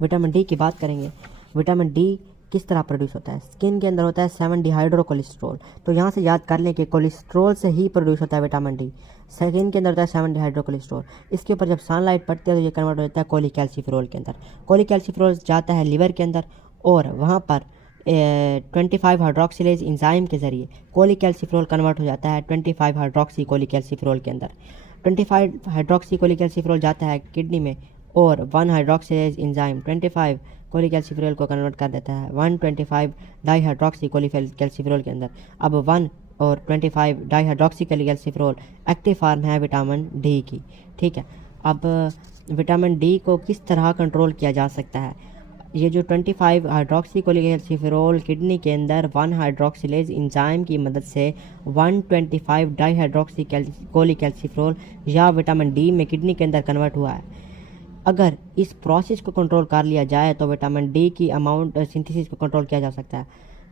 Vitamin D की बात करेंगे। विटामिन डी किस तरह प्रोड्यूस होता है? स्किन के अंदर होता है 7 डिहाइड्रो कोलेस्ट्रॉल। तो यहाँ से याद कर लें कि कोलेस्ट्रॉल से ही प्रोड्यूस होता है विटामिन डी। स्किन के अंदर होता है 7 डिहाइड्रो कोलेस्ट्रॉल। इसके ऊपर जब सनलाइट पड़ती है तो ये कन्वर्ट हो जाता है कोलिकैल्सिफेरॉल के अंदर। कोलिकैल्सिफेरॉल जाता है लिवर के अंदर और वहाँ पर 25 हाइड्रोक्सिलेज इंजाइम के ज़रिए कोलिकैल्सिफेरॉल कन्वर्ट हो जाता है 25 हाइड्रोक्सी कोलिकैल्सिफेरॉल के अंदर। 25 हाइड्रोक्सी कोलिकैल्सिफेरॉल जाता है किडनी में और 1 हाइड्रोक्सिलेज इंजाइम 25 कोलिकैल्सिफेरॉल को कन्वर्ट कर देता है 125 डाई हाइड्रोक्सी कोलिकैल्सिफेरॉल के अंदर। अब 1 और 25 डाई हाइड्रोक्सी कोलिकैल्सिफेरॉल एक्टिव फार्म है विटामिन डी की। ठीक है, अब विटामिन डी को किस तरह कंट्रोल किया जा सकता है? ये जो 25 हाइड्रोक्सी कोलिकैल्सिफेरॉल किडनी के अंदर 1 हाइड्रोक्सिलेज इंजाइम की मदद से 125 डाई हाइड्रोक्सी कोलिकैल्सिफेरॉल या विटामिन डी में किडनी के अंदर कन्वर्ट हुआ है। अगर इस प्रोसेस को कंट्रोल कर लिया जाए तो विटामिन डी की अमाउंट सिंथेसिस को कंट्रोल किया जा सकता है।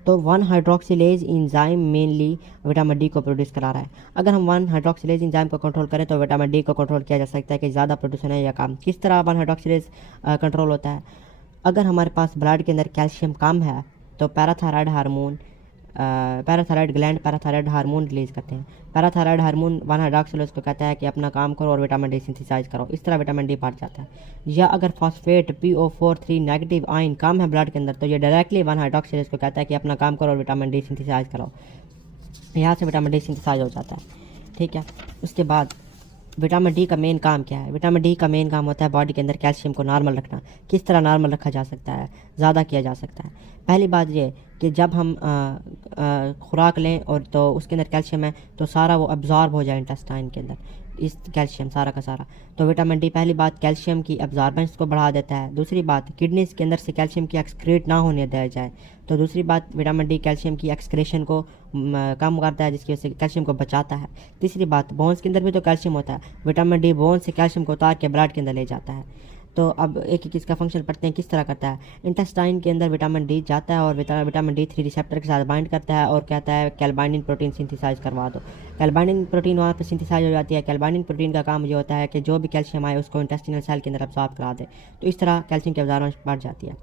तो 1 hydroxylase enzyme mainly vitamin D को प्रोड्यूस करा रहा है। अगर हम 1 हाइड्रोक्सिलेज इंजाइम को कंट्रोल करें तो विटामिन डी को कंट्रोल किया जा सकता है कि ज़्यादा प्रोड्यूसन है या कम। किस तरह 1 हाइड्रोक्सिलेज कंट्रोल होता है? अगर हमारे पास ब्लड के अंदर कैल्शियम कम है तो parathyroid hormone parathyroid gland parathyroid hormone release करते हैं। पैराथायराइड हार्मोन 1 हाइड्रोक्सिलेज को कहता है कि अपना काम करो और विटामिन डी सिंथेसाइज करो। इस तरह विटामिन डी बढ़ जाता है। या अगर फॉस्फेट PO43 नेगेटिव आयन कम है ब्लड के अंदर तो ये डायरेक्टली 1 हाइड्रोक्सिलेज को कहता है कि अपना काम करो और विटामिन डी सिंथेसाइज करो। यहाँ से विटामिन डी सिंथेसाइज हो जाता है। ठीक है, उसके बाद विटामिन डी का मेन काम क्या है? विटामिन डी का मेन काम होता है बॉडी के अंदर कैल्शियम को नॉर्मल रखना। किस तरह नॉर्मल रखा जा सकता है, ज़्यादा किया जा सकता है? पहली बात ये कि जब हम खुराक लें और तो उसके अंदर कैल्शियम है तो सारा वो अब्जॉर्ब हो जाए इंटेस्टाइन के अंदर, इस कैल्शियम सारा का सारा। तो विटामिन डी पहली बात कैल्शियम की अब्जॉर्बेंस को बढ़ा देता है। दूसरी बात किडनीज के अंदर से कैल्शियम की एक्सक्रीट ना होने दिया जाए। तो दूसरी बात विटामिन डी कैल्शियम की एक्सक्रेशन को कम करता है जिसकी वजह से कैल्शियम को बचाता है। तीसरी बात बोन्स के अंदर भी तो कैल्शियम होता है, विटामिन डी बोन से कैल्शियम को उतार के ब्लड के अंदर ले जाता है। तो अब एक एक इसका फंक्शन पढ़ते हैं किस तरह करता है। इंटेस्टाइन के अंदर विटामिन डी जाता है और विटामिन डी 3 रिसेप्टर के साथ बाइंड करता है और कहता है कैल्बाइनिन प्रोटीन सिंथेसाइज करवा दो। कैल्बाइनिन प्रोटीन वहाँ पे सिंथेसाइज हो जाती है। कैल्बाइनिन प्रोटीन का काम ये होता है कि जो भी कैल्शियम आए उसको इंटेस्टिनल सेल के अंदर अब्सॉर्ब करा दे। तो इस तरह कैल्शियम की अब्जॉर्बेंस बढ़ जाती है।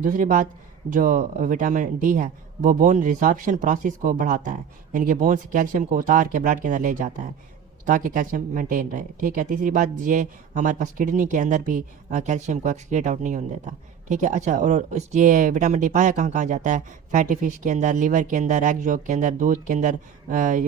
दूसरी बात जो विटामिन डी है वो बोन रिजॉर्प्शन प्रोसेस को बढ़ाता है, यानी कि बोन से कैल्शियम को उतार के ब्लड के अंदर ले जाता है ताकि कैल्शियम मेंटेन रहे। ठीक है, तीसरी बात ये हमारे पास किडनी के अंदर भी कैल्शियम को एक्सक्रीट आउट नहीं होने देता। ठीक है, अच्छा, और ये विटामिन डी पाया कहाँ कहाँ जाता है? फैटी फिश के अंदर, लिवर के अंदर, एग यॉक के अंदर, दूध के अंदर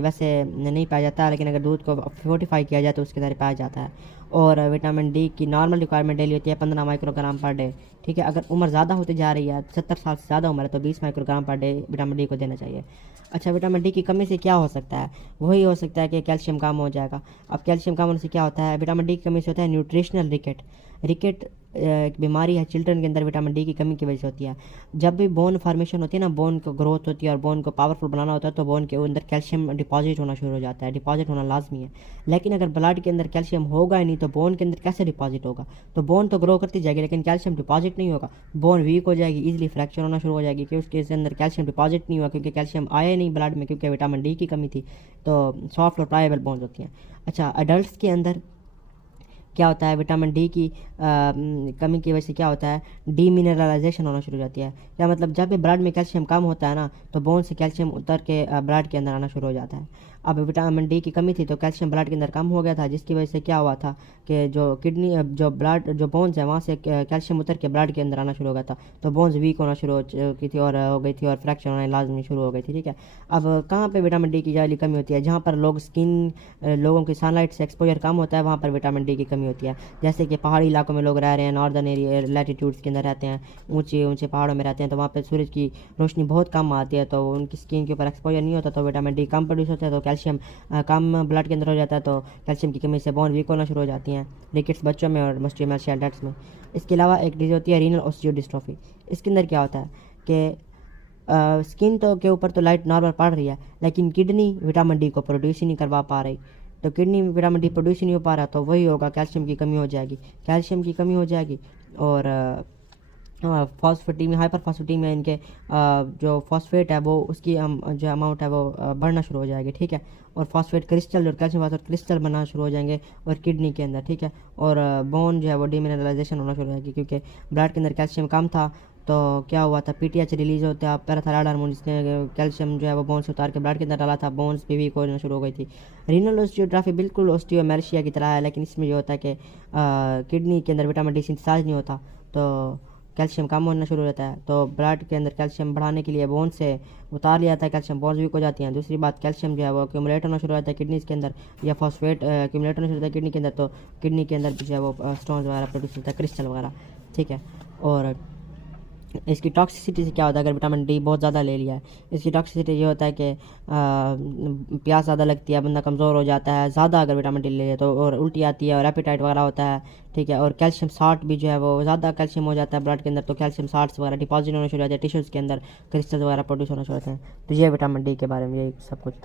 वैसे नहीं पाया जाता, लेकिन अगर दूध को फोर्टिफाई किया जाए तो उसके अंदर पाया जाता है। और विटामिन डी की नॉर्मल रिक्वायरमेंट डेली होती है 15 माइक्रोग्राम पर डे। ठीक है, अगर उम्र ज़्यादा होती जा रही है, 70 साल से ज़्यादा उम्र है, तो 20 microgram per day vitamin D को देना चाहिए। अच्छा, विटामिन डी की कमी से क्या हो सकता है? वही हो सकता है कि कैल्शियम कम हो जाएगा। अब कैल्शियम कम होने से क्या होता है? विटामिन डी की कमी से होता है न्यूट्रिशनल रिकेट। रिकेट एक बीमारी है चिल्ड्रन के अंदर, विटामिन डी की कमी की वजह से होती है। जब भी बोन फॉर्मेशन होती है ना, बोन को ग्रोथ होती है और बोन को पावरफुल बनाना होता है तो बोन के अंदर कैल्शियम डिपॉजिट होना शुरू हो जाता है। डिपॉजिट होना लाजमी है, लेकिन अगर ब्लड के अंदर कैल्शियम होगा ही नहीं तो बोन के अंदर कैसे डिपॉजिट होगा? तो बोन तो ग्रो करती जाएगी लेकिन कैल्शियम डिपॉजिट नहीं होगा। बोन वीक हो जाएगी, इजीली फ्रैक्चर होना शुरू हो जाएगी कि उसके अंदर कैल्शियम डिपॉजिट नहीं हुआ क्योंकि कैल्शियम आया ही नहीं ब्लड में, क्योंकि विटामिन डी की कमी थी। तो सॉफ्ट और प्लायबल बोन्स होती हैं। अच्छा, अडल्ट के अंदर क्या होता है? विटामिन डी की कमी की वजह से क्या होता है? डीमिनरलाइजेशन होना शुरू हो जाती है। क्या मतलब? जब भी ब्लड में कैल्शियम कम होता है ना तो बोन से कैल्शियम उतर के ब्लड के अंदर आना शुरू हो जाता है। अब विटामिन डी की कमी थी तो कैल्शियम ब्लड के अंदर कम हो गया था, जिसकी वजह से क्या हुआ था कि जो किडनी जो ब्लड जो बोन्स है वहाँ से कैल्शियम उतर के ब्लड के अंदर आना शुरू हो गया था, तो बोन्स वीक होना शुरू हो चुकी थी और हो गई थी और फ्रैक्चर होना लाजमी शुरू हो गई थी। ठीक है, अब कहाँ पे विटामिन डी की ज़्यादा कमी होती है? जहाँ पर लोगों की सनलाइट से एक्सपोजर कम होता है वहाँ पर विटामिन डी की कमी होती है। जैसे कि पहाड़ी इलाकों में लोग रह रहे हैं, नॉर्दर्न एरिया लैटिट्यूड्स के अंदर रहते हैं, ऊंचे ऊंचे पहाड़ों में रहते हैं, तो वहाँ पे सूरज की रोशनी बहुत कम आती है, तो उनकी स्किन के ऊपर एक्सपोजर नहीं होता, तो विटामिन डी कम प्रोड्यूस होता है, तो कैल्शियम कम ब्लड के अंदर हो जाता है, तो कैल्शियम की कमी से बोन वीक होना शुरू हो जाती हैं रिकेट्स बच्चों में और मस्टिमल एडल्ट्स में। इसके अलावा एक डिजीज होती है रीनल ऑस्टियोडिस्ट्रोफी। इसके अंदर क्या होता है कि स्किन तो के ऊपर तो लाइट नॉर्मल पड़ रही है लेकिन किडनी विटामिन डी को प्रोड्यूस ही नहीं करवा पा रही। तो किडनी में विटामिन डी प्रोड्यूस ही नहीं हो पा रहा तो वही होगा, कैल्शियम की कमी हो जाएगी। कैल्शियम की कमी हो जाएगी और फॉस्फेटीमिया हाइपर फॉस्फेटीमिया इनके जो फॉस्फेट है वो उसकी जो अमाउंट है वो बढ़ना शुरू हो जाएगी, ठीक है। और फॉस्फेट क्रिस्टल और कैल्शियम फॉस्फेट क्रिस्टल बनना शुरू हो जाएंगे और किडनी के अंदर, ठीक है। और बोन जो है वो डीमिनरलाइजेशन होना शुरू हो जाएगी, क्योंकि ब्लड के अंदर कैल्शियम कम था। तो क्या हुआ था, पीटीएच रिलीज होता है, पैराथायरॉयड हार्मोन, जिसने कैल्शियम जो है वो बोन से उतार के ब्लड के अंदर डाला था, बोन्स भी वीक होना शुरू हो गई थी। रीनल ऑस्टियोट्रॉफी बिल्कुल ऑस्टियोमेल्शिया की तरह है, लेकिन इसमें जो होता है कि किडनी के अंदर विटामिन डी सिंथेसाइज नहीं होता, तो कैल्शियम कम होना शुरू हो जाता है। तो ब्लड के अंदर कैल्शियम बढ़ाने के लिए बोन से उतार लिया जाता है, कैल्शियम बोन्स वीक हो जाती हैं। दूसरी बात, कैल्शियम जो है वो एक्यूमुलेट होना शुरू हो जाता है किडनीज के अंदर, या फॉस्फेट एक्यूमुलेट होना शुरू होता है किडनी के अंदर, तो किडनी के अंदर जो है वो स्टोन्स वगैरह प्रोड्यूस होता है, क्रिस्टल वगैरह, ठीक है। और इसकी टॉक्सिसिटी से क्या होता है, अगर विटामिन डी बहुत ज़्यादा ले लिया है, इसकी टॉक्सिसिटी ये होता है कि प्यास ज़्यादा लगती है, बंदा कमज़ोर हो जाता है ज़्यादा अगर विटामिन डी ले लिया तो, और उल्टी आती है और एपेटाइट वगैरह होता है, ठीक है। और कैल्शियम साल्ट भी जो है वो ज़्यादा कैल्शियम हो जाता है ब्लड के अंदर, तो कैल्शियम साल्ट्स वगैरह डिपॉजिट होना शुरू हो जाते हैं टिश्यूज़ के अंदर, क्रिस्टल वगैरह प्रोड्यूस होना शुरू होते हैं। तो ये विटामिन डी के बारे में यही सब कुछ था।